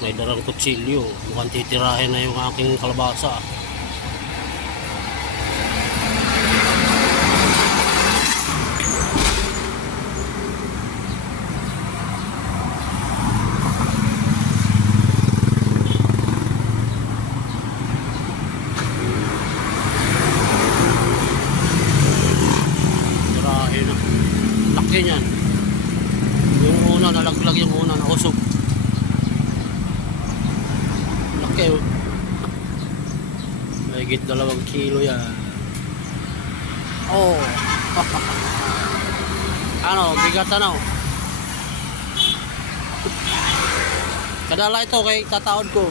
May darang kutsilyo. Mukhang titirahin na yung aking kalabasa. Tirahin na. Laki niyan. Yung una nalaglag, yung una nausog. Laki oh. Mahigit 2 kilo yan. Oh. Ano, bigat ano? Kadala ito kay tataod ko.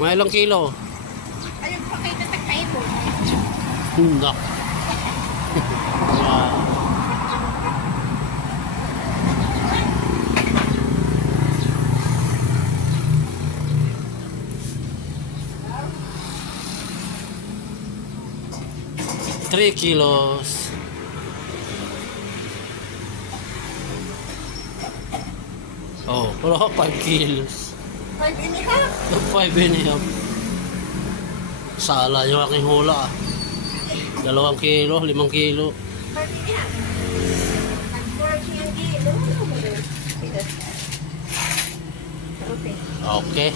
Mga ilang kilo? Ayun pa kayo natagkaibo. Hundak. Wow. Three kilos. Oh, pero 5 kilos. 5.5. 5.5. Sala yung aking hula. 2 kilo, 5 kilo. 5.5. Okay.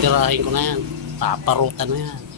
Tirahin ko na yan. Paparutan na yan.